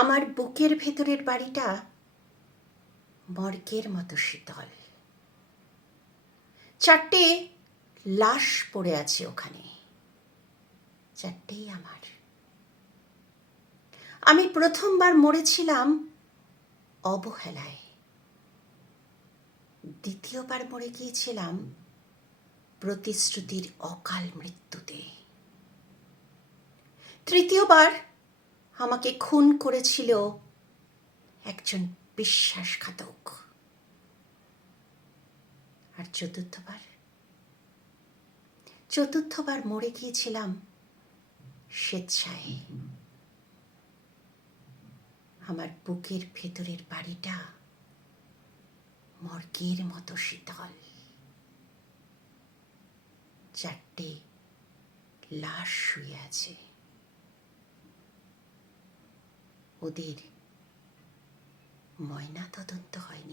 আমার বুকের ভেতরের বাড়িটা মর্গের মতো শীতল। 4টে লাশ পড়ে আছে ওখানে, 4টেই আমার। আমি প্রথমবার মরেছিলাম অবহেলায়, দ্বিতীয়বার মরে গিয়েছিলাম প্রতিশ্রুতির অকাল মৃত্যুতে, তৃতীয়বার আমাকে খুন করেছিল একজন বিশ্বাসঘাতক, আর চতুর্থবার মরে গিয়েছিলাম স্বেচ্ছায়। আমার বুকের ভেতরের বাড়িটা মর্গের মতো শীতল, 4টে লাশ শুয়ে আছে। ওদের ময়না তদন্ত হয়নি।